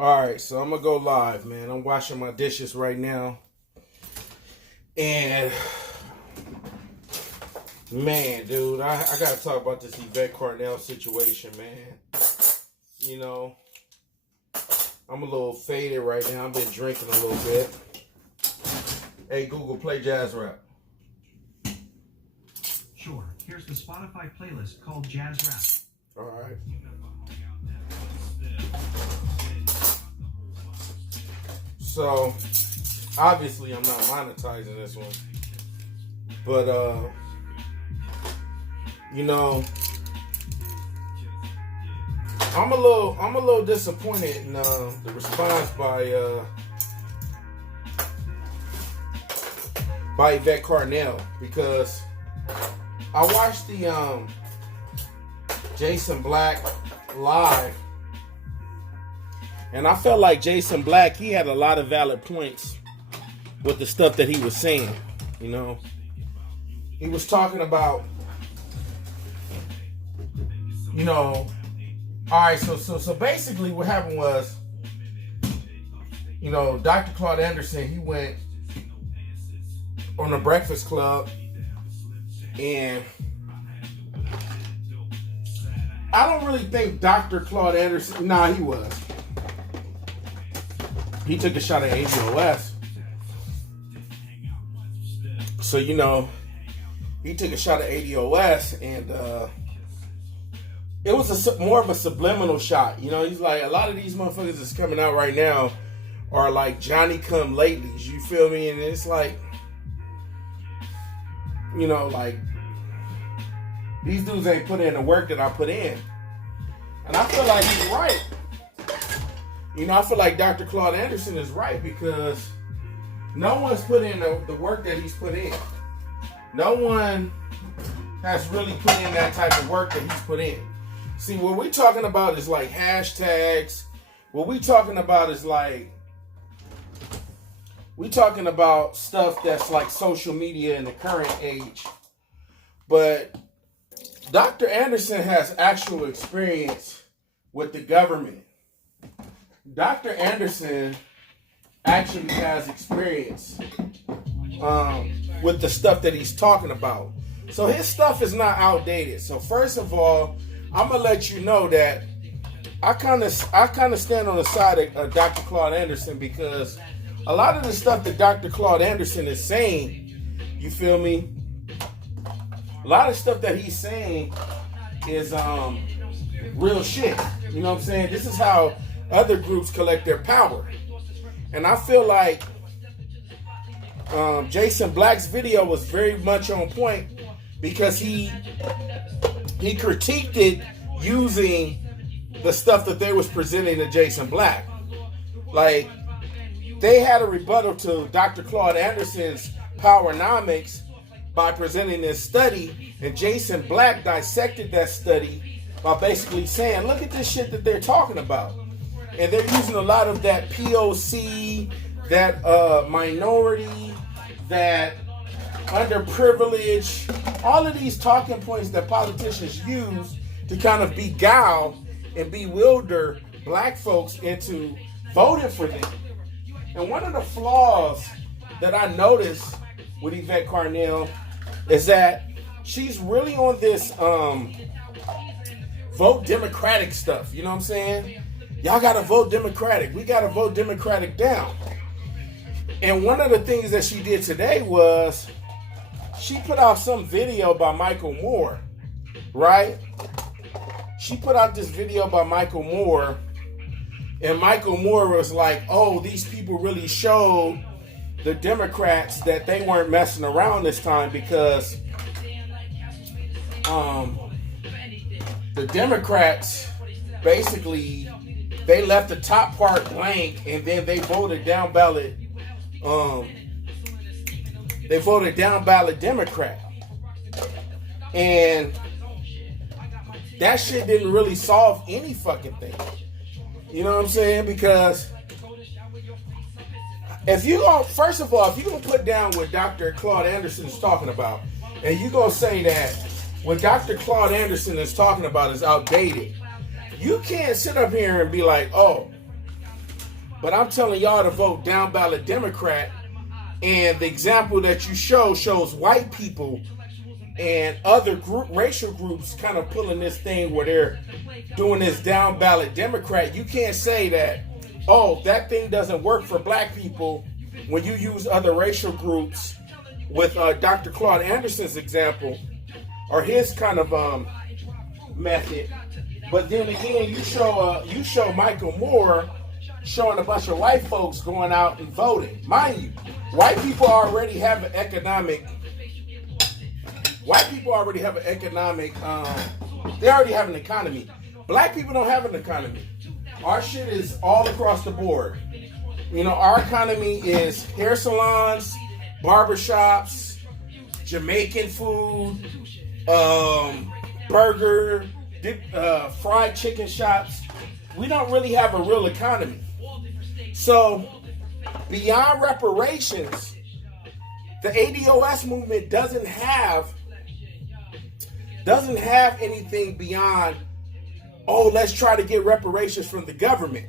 All right, so I'm gonna go live, man. I'm washing my dishes right now, and man, dude, I gotta talk about this Yvette Carnell situation, man. You know, I'm a little faded right now. I've been drinking a little bit. Hey, Google, play jazz rap. Sure. Here's the Spotify playlist called Jazz Rap. All right. So, obviously, I'm not monetizing this one, but you know, I'm a little disappointed in the response by Yvette Carnell, because I watched the Jason Black live, and I felt like Jason Black, he had a lot of valid points with the stuff that he was saying. You know, he was talking about, you know, all right, so basically what happened was, you know, Dr. Claude Anderson, he went on the Breakfast Club, and I don't really think Dr. Claude Anderson, he was. He took a shot at ADOS. So, you know, he took a shot at ADOS, and it was more of a subliminal shot. You know, he's like, a lot of these motherfuckers that's coming out right now are like Johnny come latelys, you feel me? And it's like, you know, like, these dudes ain't put in the work that I put in. And I feel like he's right. You know, I feel like Dr. Claude Anderson is right, because no one's put in the work that he's put in. No one has really put in that type of work that he's put in. See, what we're talking about is like hashtags. What we're talking about is like, we're talking about stuff that's like social media in the current age. But Dr. Anderson has actual experience with the government. Dr. Anderson actually has experience with the stuff that he's talking about. So his stuff is not outdated. So first of all, I'm gonna let you know that I kind of stand on the side of Dr. Claude Anderson, because a lot of the stuff that Dr. Claude Anderson is saying, you feel me? A lot of stuff that he's saying is real shit. You know what I'm saying? This is how other groups collect their power. And I feel like Jason Black's video was very much on point, because he critiqued it using the stuff that they was presenting to Jason Black. Like, they had a rebuttal to Dr. Claude Anderson's Powernomics by presenting this study, and Jason Black dissected that study by basically saying, look at this shit that they're talking about. And they're using a lot of that POC, that minority, that underprivileged, all of these talking points that politicians use to kind of beguile and bewilder black folks into voting for them. And one of the flaws that I noticed with Yvette Carnell is that she's really on this vote Democratic stuff. You know what I'm saying? Y'all gotta vote Democratic. We gotta vote Democratic down. And one of the things that she did today was she put out some video by Michael Moore, right? She put out this video by Michael Moore, and Michael Moore was like, oh, these people really showed the Democrats that they weren't messing around this time, because the Democrats basically, they left the top part blank, and then they voted down ballot. They voted down ballot Democrat, and that shit didn't really solve any fucking thing. You know what I'm saying? Because if you go, first of all, if you're gonna put down what Dr. Claude Anderson is talking about, and you're gonna say that what Dr. Claude Anderson is talking about is outdated, you can't sit up here and be like, oh, But I'm telling y'all to vote down ballot Democrat. And the example that you shows white people and other racial groups kind of pulling this thing where they're doing this down ballot Democrat. You can't say that, oh, that thing doesn't work for black people when you use other racial groups with Dr. Claude Anderson's example or his kind of method. But then again, you show Michael Moore showing a bunch of white folks going out and voting. Mind you, white people already have an economic. They already have an economy. Black people don't have an economy. Our shit is all across the board. You know, our economy is hair salons, barbershops, Jamaican food, burger, fried chicken shops. We don't really have a real economy. So, beyond reparations, the ADOS movement doesn't have anything beyond, oh, let's try to get reparations from the government.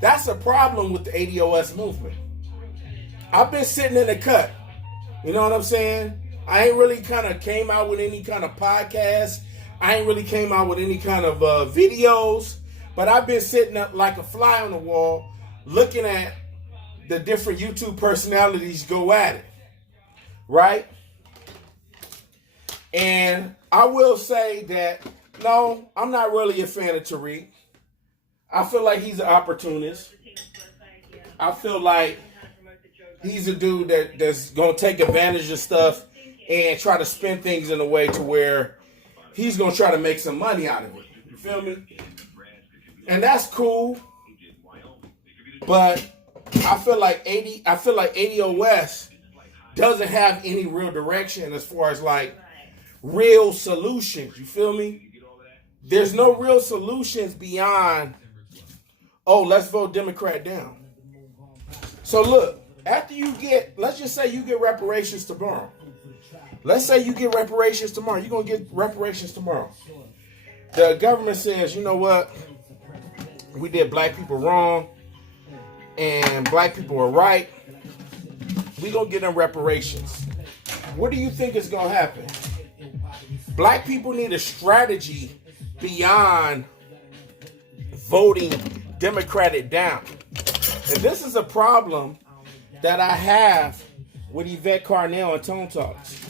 That's a problem with the ADOS movement. I've been sitting in the cut. You know what I'm saying? I ain't really kind of came out with any kind of podcast. I ain't really came out with any kind of videos. But I've been sitting up like a fly on the wall looking at the different YouTube personalities go at it. Right? And I will say that, no, I'm not really a fan of Tariq. I feel like he's an opportunist. I feel like he's a dude that's going to take advantage of stuff and try to spin things in a way to where he's going to try to make some money out of it. You feel me? And that's cool. But I feel like ADOS doesn't have any real direction as far as like real solutions. You feel me? There's no real solutions beyond, oh, let's vote Democrat down. So look, after let's just say you get reparations tomorrow. Let's say you get reparations tomorrow. You're going to get reparations tomorrow. The government says, you know what? We did black people wrong and black people are right. We're going to get them reparations. What do you think is going to happen? Black people need a strategy beyond voting Democratic down. And this is a problem that I have with Yvette Carnell and Tone Talks.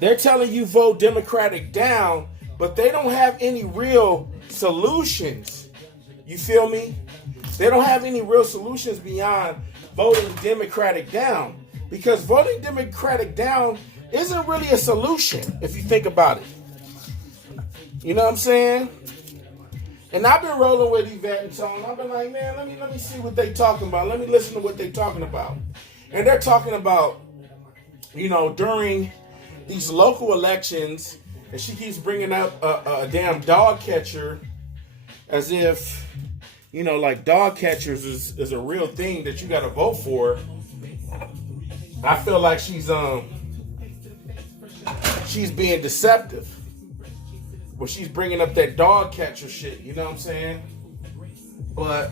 They're telling you vote Democratic down, but they don't have any real solutions. You feel me? They don't have any real solutions beyond voting Democratic down. Because voting Democratic down isn't really a solution if you think about it. You know what I'm saying? And I've been rolling with Yvette and Tone. I've been like, man, let me see what they talking about. Let me listen to what they talking about. And they're talking about, you know, during these local elections, and she keeps bringing up a damn dog catcher as if, you know, like dog catchers is a real thing that you got to vote for. I feel like she's being deceptive. Well, she's bringing up that dog catcher shit, you know what I'm saying? But,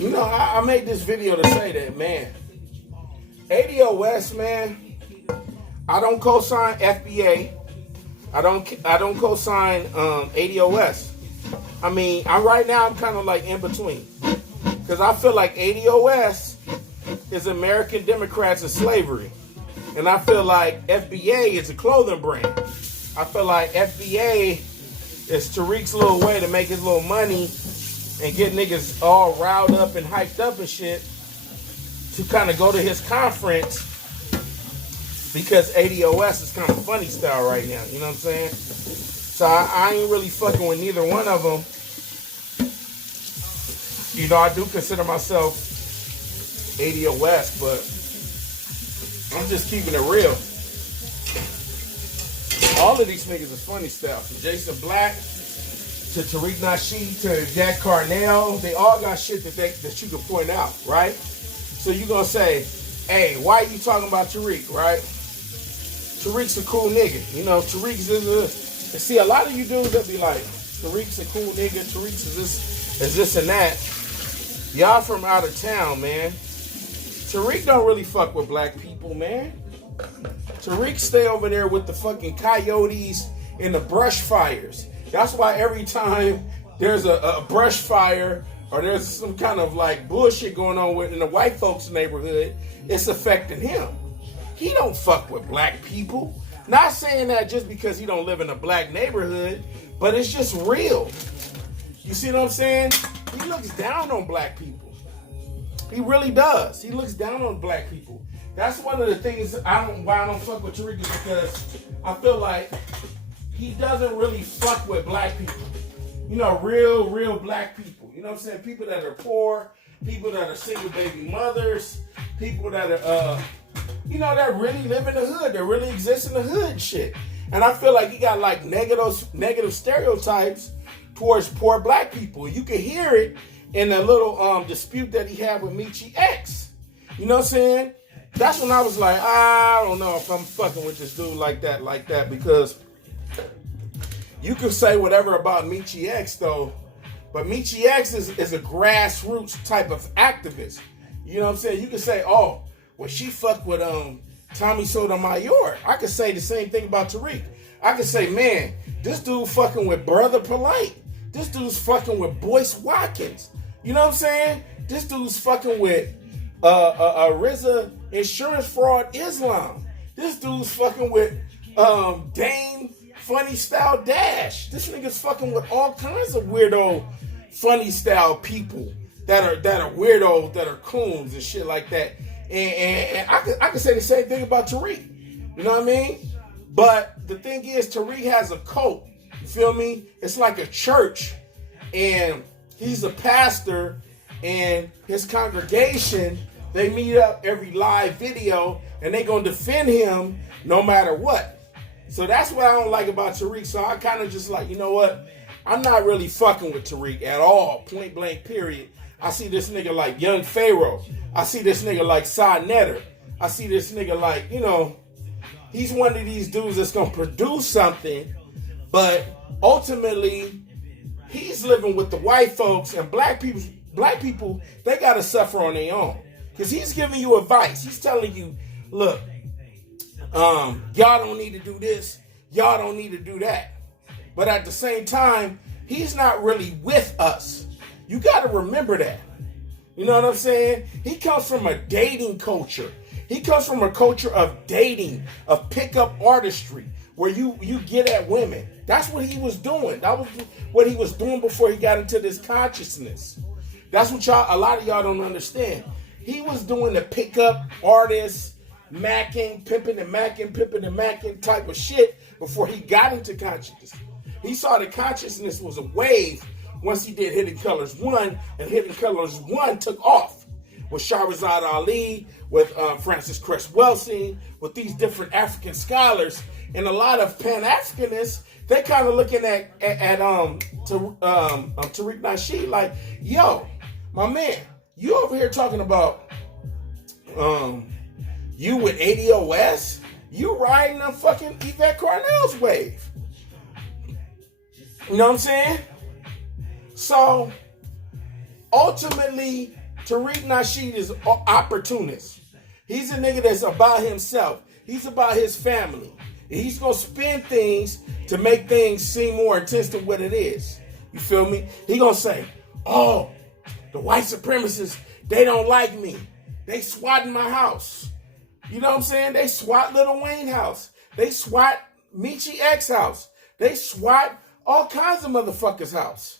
you know, I made this video to say that, man, ADOS, man, I don't co-sign FBA. I don't co-sign ADOS. I mean, right now I'm kind of like in between. Because I feel like ADOS is American Democrats of slavery. And I feel like FBA is a clothing brand. I feel like FBA is Tariq's little way to make his little money and get niggas all riled up and hyped up and shit to kind of go to his conference because ADOS is kind of funny style right now. You know what I'm saying? So I ain't really fucking with neither one of them. You know, I do consider myself ADOS, but I'm just keeping it real. All of these niggas is funny style. From Jason Black to Tariq Nasheed to Jack Carnell, they all got shit that you can point out, right? So you gonna say, hey, why are you talking about Tariq, right? Tariq's a cool nigga. You know, Tariq's is a... See, a lot of you dudes that be like, Tariq's a cool nigga. Tariq's is this and that. Y'all from out of town, man. Tariq don't really fuck with black people, man. Tariq stay over there with the fucking coyotes and the brush fires. That's why every time there's a brush fire or there's some kind of like bullshit going on in the white folks' neighborhood, it's affecting him. He don't fuck with black people. Not saying that just because he don't live in a black neighborhood, but it's just real. You see what I'm saying? He looks down on black people. He really does. He looks down on black people. That's one of the things why I don't fuck with Tariq is because I feel like he doesn't really fuck with black people. You know, real black people. You know what I'm saying? People that are poor, people that are single baby mothers, people that are, that really live in the hood, that really exist in the hood and shit. And I feel like he got like negative stereotypes towards poor black people. You can hear it in the little dispute that he had with Michi X. You know what I'm saying? That's when I was like, I don't know if I'm fucking with this dude like that, because you can say whatever about Michi X though, but Michi X is a grassroots type of activist. You know what I'm saying? You can say, oh, well, she fucked with Tommy Sotomayor. I could say the same thing about Tariq. I could say, man, this dude fucking with Brother Polite. This dude's fucking with Boyce Watkins. You know what I'm saying? This dude's fucking with RZA Insurance Fraud Islam. This dude's fucking with Dame Funny Style Dash. This nigga's fucking with all kinds of weirdo funny style people that are weirdos, that are coons and shit like that. And I could say the same thing about Tariq. You know what I mean? But the thing is, Tariq has a cult. You feel me? It's like a church. And he's a pastor. And his congregation, they meet up every live video. And they going to defend him no matter what. So that's what I don't like about Tariq. So I kind of just like, you know what? I'm not really fucking with Tariq at all. Point blank, period. I see this nigga like Young Pharaoh. I see this nigga like Sa Netter. I see this nigga like, he's one of these dudes that's going to produce something, but ultimately, he's living with the white folks, and black people, they got to suffer on their own. Because he's giving you advice. He's telling you, look, y'all don't need to do this. Y'all don't need to do that. But at the same time, he's not really with us. You got to remember that. You know what I'm saying? He comes from a dating culture. He comes from a culture of dating, of pickup artistry, where you get at women. That's what he was doing. That was what he was doing before he got into this consciousness. That's what a lot of y'all don't understand. He was doing the pickup artist, pimping and macking type of shit before he got into consciousness. He saw that consciousness was a wave once he did Hidden Colors 1, and Hidden Colors 1 took off with Shahrazad Ali, with Francis Cress Welsing, with these different African scholars, and a lot of Pan-Africanists. They kind of looking at Tariq Nasheed like, yo, my man, you over here talking about you with ADOS, you riding a fucking Yvette Carnell's wave. You know what I'm saying? So, ultimately, Tariq Nasheed is an opportunist. He's a nigga that's about himself. He's about his family. And he's going to spin things to make things seem more intense than what it is. You feel me? He going to say, oh, the white supremacists, they don't like me. They swatting my house. You know what I'm saying? They swat Lil Wayne house. They swat Michi X house. They swat all kinds of motherfuckers' house.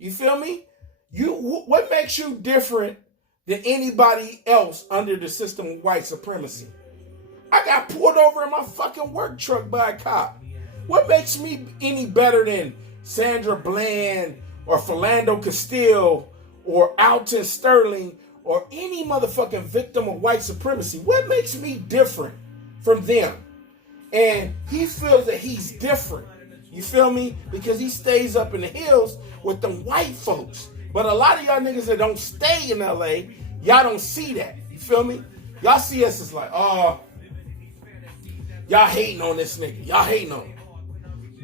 You feel me? What makes you different than anybody else under the system of white supremacy? I got pulled over in my fucking work truck by a cop. What makes me any better than Sandra Bland or Philando Castile or Alton Sterling or any motherfucking victim of white supremacy? What makes me different from them? And he feels that he's different. You feel me? Because he stays up in the hills with them white folks. But a lot of y'all niggas that don't stay in LA, y'all don't see that. You feel me? Y'all see us as like, oh, y'all hating on this nigga. Y'all hating on him.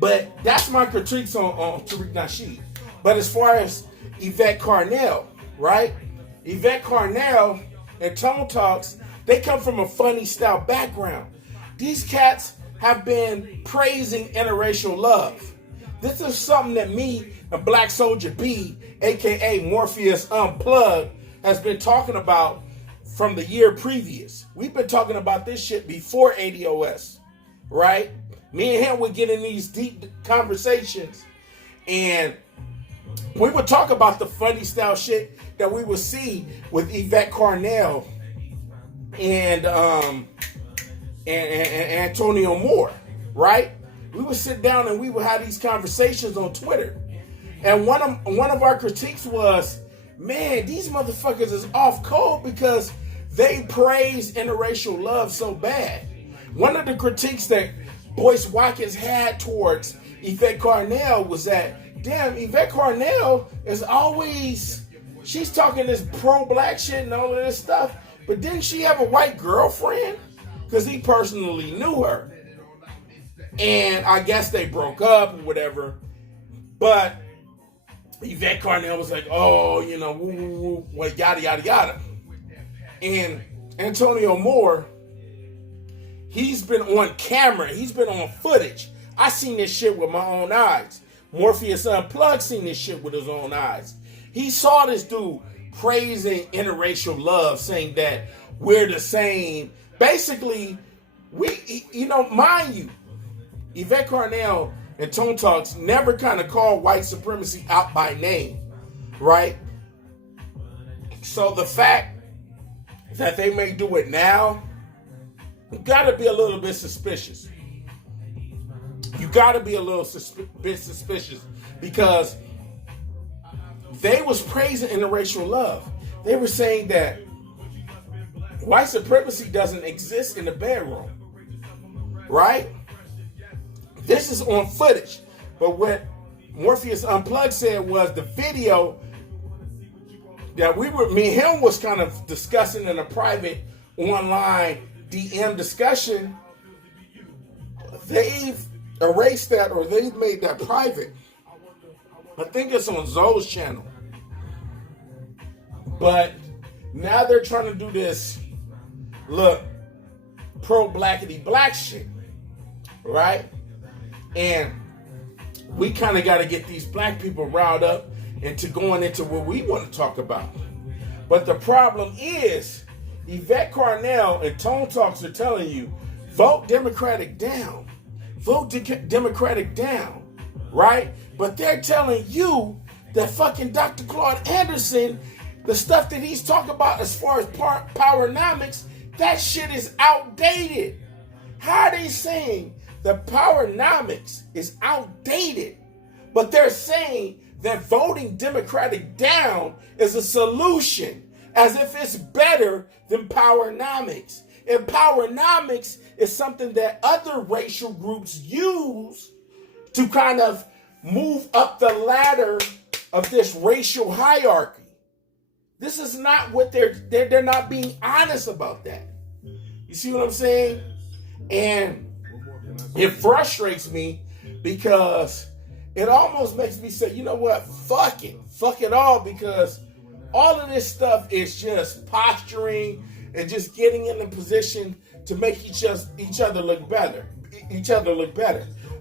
But that's my critiques on Tariq Nasheed. But as far as Yvette Carnell, right? Yvette Carnell and Tone Talks, they come from a funny style background. These cats have been praising interracial love. This is something that me and Black Soldier B, aka Morpheus Unplugged, has been talking about from the year previous. We've been talking about this shit before ADOS, right? Me and him would get in these deep conversations, and we would talk about the funny style shit that we would see with Yvette Carnell and Antonio Moore, right? We would sit down and we would have these conversations on Twitter. And one of our critiques was, man, these motherfuckers is off code because they praise interracial love so bad. One of the critiques that Boyce Watkins had towards Yvette Carnell was that, damn, Yvette Carnell is always, she's talking this pro-black shit and all of this stuff, but didn't she have a white girlfriend? Because he personally knew her. And I guess they broke up or whatever. But Yvette Carnell was like, oh, you know, woo, woo, woo, well, yada, yada, yada. And Antonio Moore, he's been on camera. He's been on footage. I seen this shit with my own eyes. Morpheus Unplugged seen this shit with his own eyes. He saw this dude praising interracial love, saying that we're the same. Basically, mind you, Yvette Carnell and Tone Talks never kind of called white supremacy out by name, right? So the fact that they may do it now, you gotta be a little bit suspicious. You gotta be a little bit suspicious because they was praising interracial love. They were saying that white supremacy doesn't exist in the bedroom, right? This is on footage. But what Morpheus Unplugged said was the video that me and him was kind of discussing in a private online DM discussion, they've erased that or they've made that private. I think it's on Zoe's channel. But now they're trying to do this, look, pro-blackity black shit, right? And we kind of got to get these black people riled up into going into what we want to talk about. But the problem is, Yvette Carnell and Tone Talks are telling you, vote Democratic down. Vote Democratic down, right? But they're telling you that fucking Dr. Claude Anderson, the stuff that he's talking about as far as powernomics, that shit is outdated. How are they saying the powernomics is outdated, but they're saying that voting Democratic down is a solution, as if it's better than powernomics? And powernomics is something that other racial groups use to kind of move up the ladder of this racial hierarchy. This is not what they're not being honest about that. You see what I'm saying? And it frustrates me because it almost makes me say, you know what? Fuck it all, because all of this stuff is just posturing and just getting in a position to make each other look better.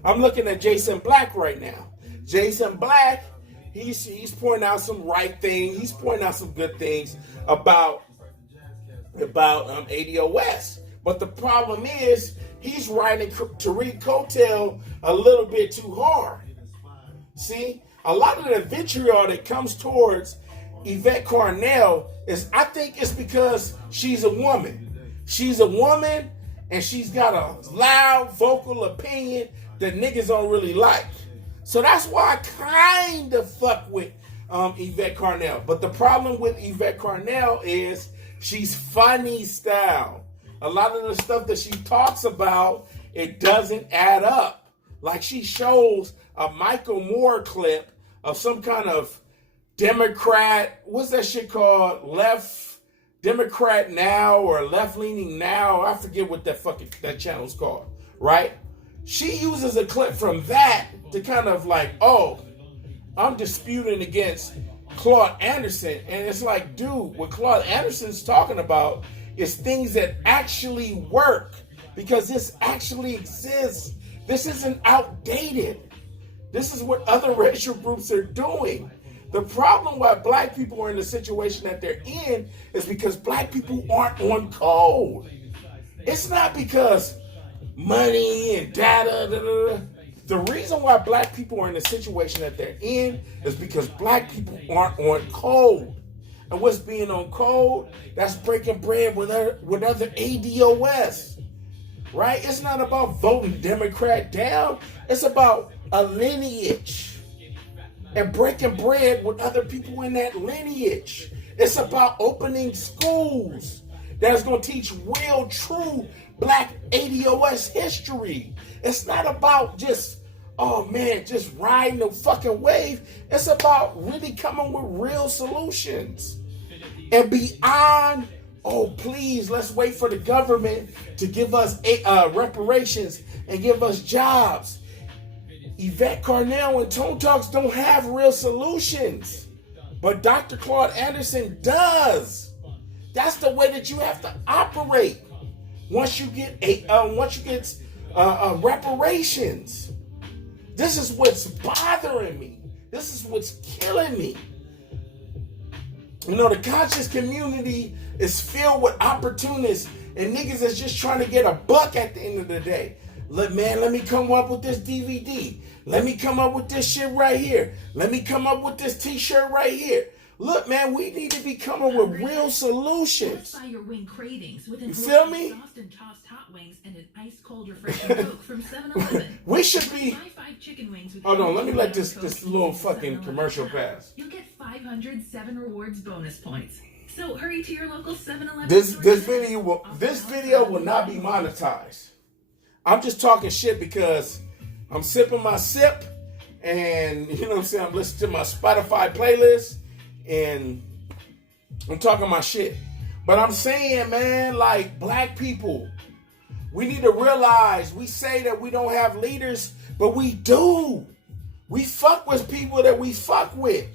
I'm looking at Jason Black right now. Jason Black, he's pointing out some right things. He's pointing out some good things about ADOS. But the problem is he's riding Tariq coattail a little bit too hard. See, a lot of the vitriol that comes towards Yvette Carnell is, I think it's because she's a woman. She's a woman and she's got a loud vocal opinion that niggas don't really like. So that's why I kind of fuck with Yvette Carnell. But the problem with Yvette Carnell is she's funny style. A lot of the stuff that she talks about, it doesn't add up. Like she shows a Michael Moore clip of some kind of Democrat, what's that shit called? Left Democrat Now or Left Leaning Now. I forget what that channel's called, right? She uses a clip from that to kind of like, oh, I'm disputing against Claude Anderson. And it's like, dude, what Claude Anderson's talking about is things that actually work, because this actually exists. This isn't outdated. This is what other racial groups are doing. The problem why black people are in the situation that they're in is because black people aren't on code. It's not because money and data. The reason why black people are in the situation that they're in is because black people aren't on code. And what's being on code? That's breaking bread with other ADOS. Right? It's not about voting Democrat down. It's about a lineage and breaking bread with other people in that lineage. It's about opening schools that's going to teach real, true black ADOS history. It's not about just, oh man, just riding the fucking wave. It's about really coming with real solutions. And beyond, oh please, let's wait for the government to give us reparations and give us jobs. Yvette Carnell and Tone Talks don't have real solutions, but Dr. Claude Anderson does. That's the way that you have to operate once you get reparations. This is what's bothering me. This is what's killing me. You know, the conscious community is filled with opportunists and niggas that's just trying to get a buck at the end of the day. Look, man, let me come up with this DVD. Let me come up with this shit right here. Let me come up with this t-shirt right here. Look, man, we need to be coming with real solutions. Satisfy your wing cravings with an You feel me? sauced and tossed hot wings and an ice cold refreshing Coke from 7-Eleven. We should be. Buy 5 chicken wings with Hold on, let me let Coke this little from fucking 7-Eleven. commercial pass. You'll get 507 rewards bonus points. So hurry to your local 7-Eleven. This store video will not be monetized. I'm just talking shit because I'm sipping my sip, and you know what I'm saying, I'm listening to my Spotify playlist, and I'm talking my shit. But I'm saying, man, like, black people, we need to realize, we say that we don't have leaders, but we do. We fuck with people that we fuck with.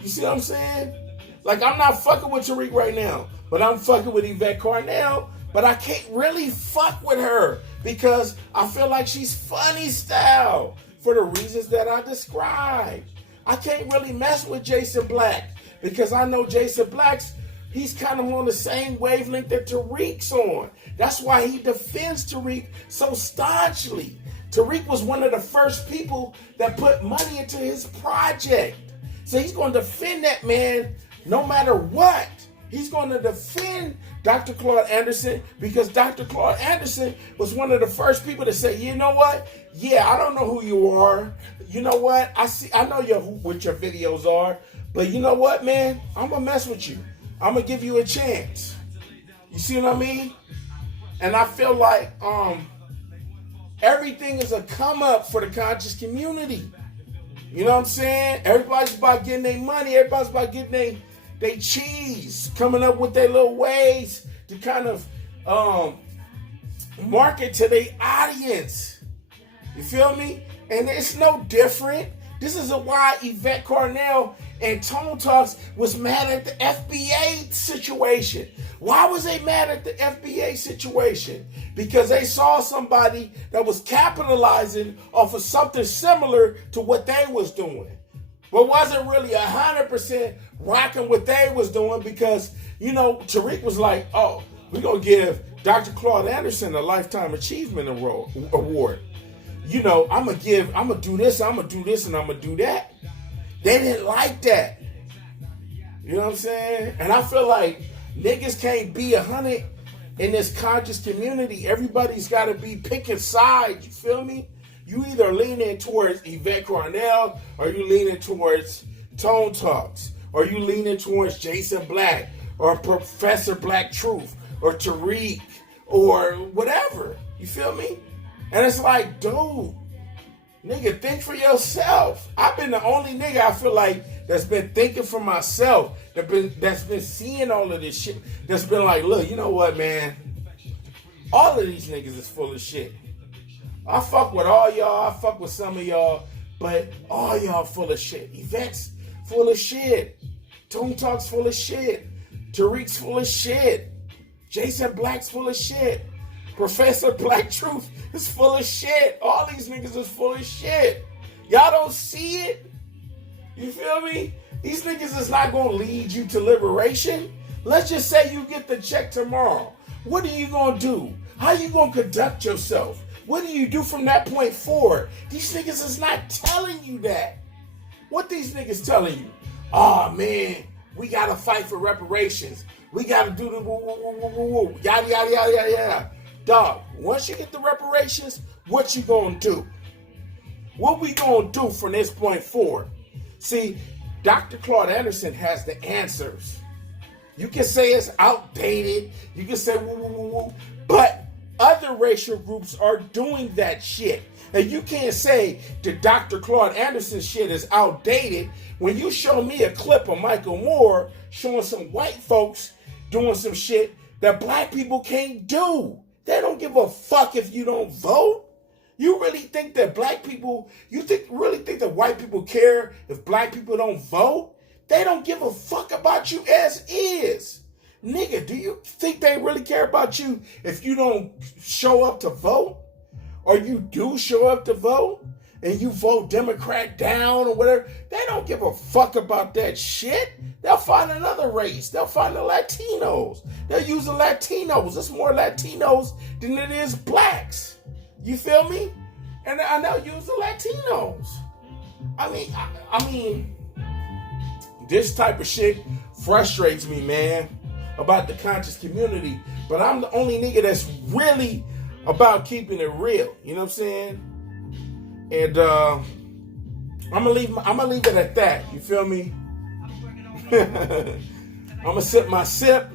You see what I'm saying? Like, I'm not fucking with Tariq right now, but I'm fucking with Yvette Carnell, but I can't really fuck with her because I feel like she's funny style for the reasons that I described. I can't really mess with Jason Black because I know Jason Black's, he's kind of on the same wavelength that Tariq's on. That's why he defends Tariq so staunchly. Tariq was one of the first people that put money into his project. So he's going to defend that man no matter what. He's going to defend Dr. Claude Anderson because Dr. Claude Anderson was one of the first people to say, you know what? Yeah, I don't know who you are. You know what? I know what your videos are. But you know what, man? I'm going to mess with you. I'm going to give you a chance. You see what I mean? And I feel like everything is a come up for the conscious community. You know what I'm saying? Everybody's about getting their money. Everybody's about getting they cheese, coming up with their little ways to kind of market to their audience. You feel me? And it's no different. This is why Yvette Carnell and Tone Talks was mad at the FBA situation. Why was they mad at the FBA situation? Because they saw somebody that was capitalizing off of something similar to what they was doing. But wasn't really 100% rocking what they was doing because, you know, Tariq was like, oh, we're going to give Dr. Claude Anderson a Lifetime Achievement Award. You know, I'm going to do this, I'm going to do this, and I'm going to do that. They didn't like that. You know what I'm saying? And I feel like niggas can't be 100 in this conscious community. Everybody's got to be picking sides, you feel me? You either leaning towards Yvette Carnell, or you leaning towards Tone Talks, or you leaning towards Jason Black, or Professor Black Truth, or Tariq, or whatever. You feel me? And it's like, dude, nigga, think for yourself. I've been the only nigga I feel like that's been thinking for myself, that's been seeing all of this shit, that's been like, look, you know what, man? All of these niggas is full of shit. I fuck with all y'all. I fuck with some of y'all. But all y'all full of shit. Yvette's full of shit. Tone Talk's full of shit. Tariq's full of shit. Jason Black's full of shit. Professor Black Truth is full of shit. All these niggas is full of shit. Y'all don't see it? You feel me? These niggas is not going to lead you to liberation. Let's just say you get the check tomorrow. What are you going to do? How you going to conduct yourself? What do you do from that point forward? These niggas is not telling you that. What these niggas telling you? Oh, man, we got to fight for reparations. We got to do the woo, woo, woo, woo, woo, woo. Yada, yada, yada, yada, yada. Dog, once you get the reparations, what you going to do? What we going to do from this point forward? See, Dr. Claude Anderson has the answers. You can say it's outdated. You can say woo, woo, woo, woo. But other racial groups are doing that shit. And you can't say that Dr. Claude Anderson shit is outdated when you show me a clip of Michael Moore showing some white folks doing some shit that black people can't do. They don't give a fuck if you don't vote. You really think that black people, really think that white people care if black people don't vote? They don't give a fuck about you as is. Nigga, do you think they really care about you if you don't show up to vote? Or you do show up to vote and you vote Democrat down or whatever? They don't give a fuck about that shit. They'll find another race. They'll find the Latinos. They'll use the Latinos. There's more Latinos than it is blacks. You feel me? And they'll use the Latinos. I mean, this type of shit frustrates me, man, about the conscious community. But I'm the only nigga that's really about keeping it real. You know what I'm saying? And I'm gonna leave it at that. You feel me? I'm gonna sip my sip.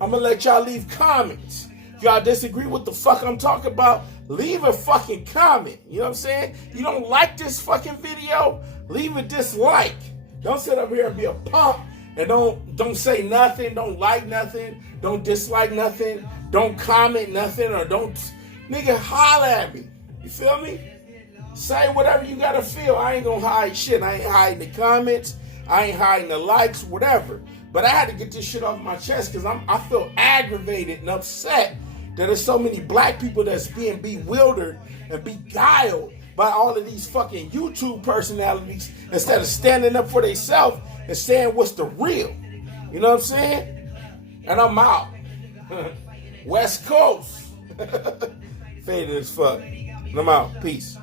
I'm gonna let y'all leave comments. If y'all disagree with the fuck I'm talking about, leave a fucking comment. You know what I'm saying? You don't like this fucking video? Leave a dislike. Don't sit up here and be a punk and don't say nothing, don't like nothing, don't dislike nothing, don't comment nothing, or don't, nigga, holler at me. You feel me? Say whatever you gotta feel. I ain't gonna hide shit. I ain't hiding the comments. I ain't hiding the likes, whatever. But I had to get this shit off my chest because I feel aggravated and upset that there's so many black people that's being bewildered and beguiled by all of these fucking YouTube personalities instead of standing up for themselves and saying what's the real. You know what I'm saying? And I'm out. West Coast. Faded as fuck. And I'm out. Peace.